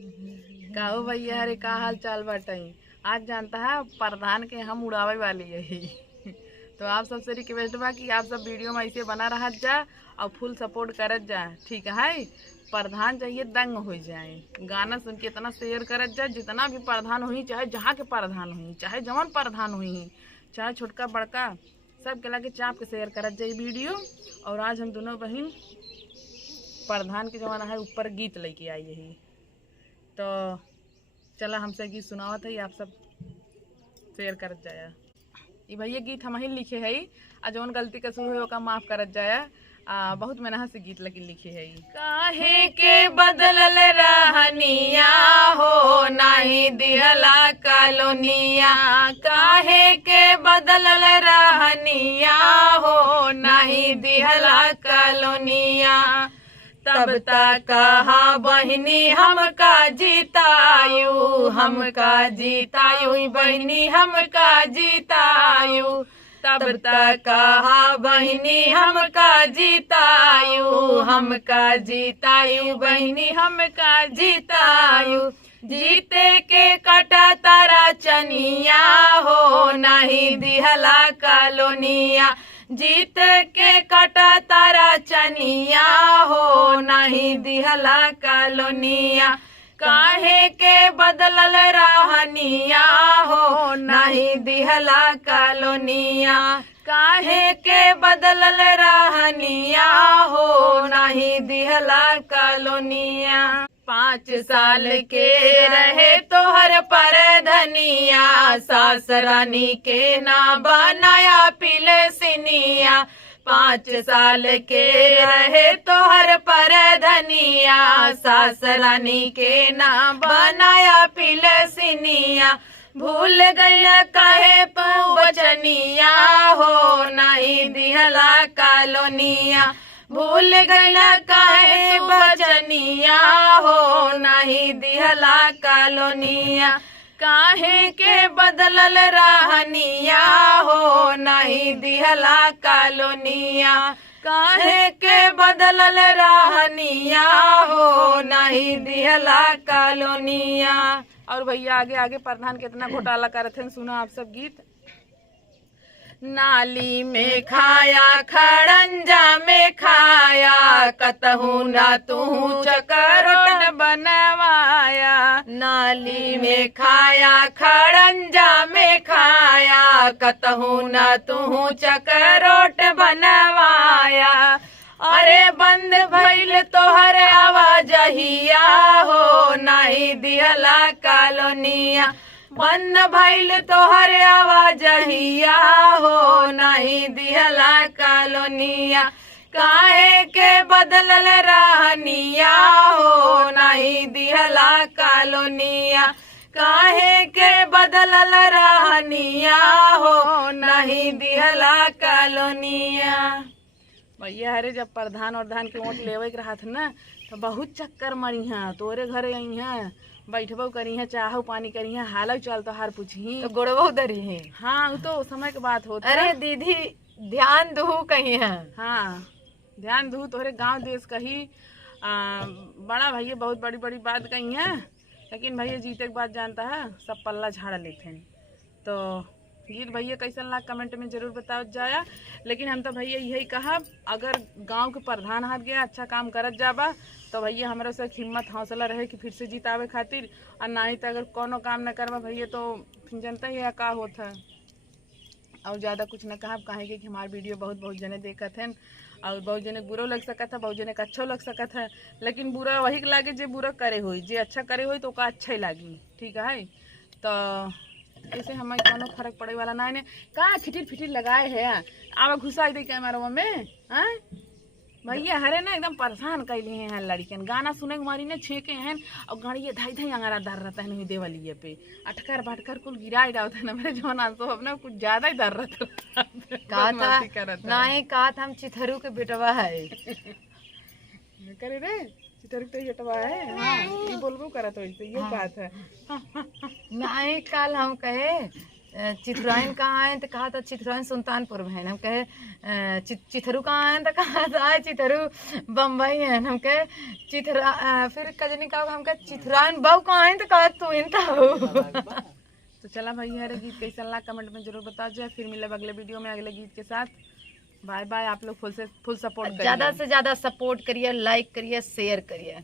काहो भैया, अरे का हाल चाल बाटई। आज जानता है प्रधान के हम उड़ावे वाली यही तो आप सबसे रिक्वेस्ट बा कि आप सब वीडियो में ऐसे बना रह जा और फुल सपोर्ट करत जा, ठीक है। प्रधान चाहिए दंग हो जाए, गाना सुन के इतना शेयर करत जा, जितना भी प्रधान हुई, चाहे जहाँ के प्रधान हुई, चाहे जवन प्रधान हुई, चाहे छोटका बड़का, सब के लाके चाप के शेयर करत जाए वीडियो। और आज हम दोनों बहन प्रधान के जमाना है ऊपर गीत लेके आई यही, तो चला हमसे गीत सुनावत है, आप सब शेयर करत जाया। ये भैया गीत हम ही लिखे है, आ जौन गलती का शुरू है ओका माफ करत जाया। बहुत मेहनत से गीत लगी लिखे है। काहे के बदलल रहनिया हो, नाही दिहला कॉलोनिया। काहे के बदलल रहनिया हो, नाही दिहला कॉलोनिया। तब तक कहा बहनी हमका जीतायु, हमका जीतायु बहनी हमका जीतायु। तब तक कहा बहनी हमका जीतायु, हमका जीतायु बहनी हमका जीतायु। जीते के कटा तारा चनिया हो, नहीं दिहला कॉलोनिया। जीत के कटा तारा चनिया हो, नहीं दिहला कॉलोनिया। काहे के बदलल रहनिया हो, नहीं दिहला कॉलोनिया। काहे के बदलल रहनिया हो, नहीं दिहला कॉलोनिया। 5 साल के रहे तोहर पर धनिया, सास रानी के ना बनाया पिले सिनिया। 5 साल के रहे तोहर पर धनिया, सास रानी के ना बनाया पिले सिनिया। भूल गईल कहे तू बचनिया हो, नहीं दिहला कॉलोनिया। भूल गईल कहे बचनिया हो, नहीं दिहला कॉलोनिया। काहे के बदलल रहनिया हो, नहीं दिहला कॉलोनिया। काहे के बदलल रहनिया हो, नहीं दिहला कॉलोनिया। और भैया आगे आगे प्रधान कितना घोटाला करते हैं, सुनो आप सब गीत। नाली में खाया खड़ंजा में खाया, कतहू ना तू चकरोट बनवाया। नाली में खाया खड़ंजा में खाया, कतहू ना तू चकरोट बनवाया। अरे बंद भइल तोहर आवाजहिया हो, नहीं दिहला कॉलोनिया। बंद भइल तोहर आवाजहिया हो, नहीं दिहला कॉलोनिया। काहे के बदलल रहनिया हो, नहीं दिहला कॉलोनिया। काहे के बदलल रहनिया हो, नहीं दिहला कॉलोनिया। भैया अरे जब प्रधान और धान के वोट लेवे के रहा था ना, तो बहुत चक्कर मरी है, तोरे घरे आई है, बैठबो करी है, चाहो पानी करी है, हाल चाल तो हार पूछी, तो गोड़बो उधरी है। हाँ वो तो समय के बात होता। अरे दीदी ध्यान दू कहीं है। हाँ ध्यान दू, तोहरे गांव देश कही बड़ा भैया बहुत बड़ी बड़ी बात कही है, लेकिन भैया जीते के बाद जानता है सब पल्ला झाड़ लेते हैं। तो गीत भैया कैसा लगा कमेंट में जरूर बताओ जाया। लेकिन हम तो भैया यही कहा, अगर गांव के प्रधान हाथ गया अच्छा काम करत जाबा, तो भैया हमारे से हिम्मत हौसला रहे कि फिर से जीतावे खातिर। और नहीं तो अगर कोनो काम न करवा भैया तो जनता ही का होता है। और ज़्यादा कुछ न कहा, कहे कि हमारे वीडियो बहुत जने देखत हैं, और बहुत जने बुरो लग सकता है, बहुत जने का अच्छो लग सकता है। लेकिन बुरा वही लागे जे बुरा करे हुई, जे अच्छा करे हुई तो ओका अच्छा ही लागी, ठीक है। तो ऐसे हमें कोनो फर्क पड़े वाला ना है। कहाँ फिटिर फिटिर लगाए है, अब घुसा दे कैमरा में। हाँ भैया हरे ना एकदम परेशान कैली हैं लड़कियन, गाना सुने के मारी ने छेके हैं, और गाड़ी धाई धाई अंगारा दर रहता है नहीं देवलिए पे, अटकर भटकर कुल गिराई डालते है ना मेरे जवान। तो अपने कुछ ज्यादा ही दर रहता नहीं कहा था हम चिथरू के बेटवा है। करे रे चिथरू के बेटवा है। हाँ ये बोलबो करत हो, ये बात है। नहीं कल हम कहे चिथराइन कहाँ आए तो कहा था चिथराइन सुल्तानपुर में है। हम कहे चिथरू कहाँ आए तो कहा था चिथरू बम्बई है। हम कहे फिर कजनी का हम कहे चिथराइन बहू कहाँ आए तो कहा तू इन था। तो चला भाई हमारे गीत कैसा लगा कमेंट में जरूर बता जाए। फिर मिले अगले वीडियो में अगले गीत के साथ। Bye bye. आप लोग फुल सपोर्ट करिए, ज़्यादा से ज़्यादा सपोर्ट करिए, लाइक करिए, शेयर करिए।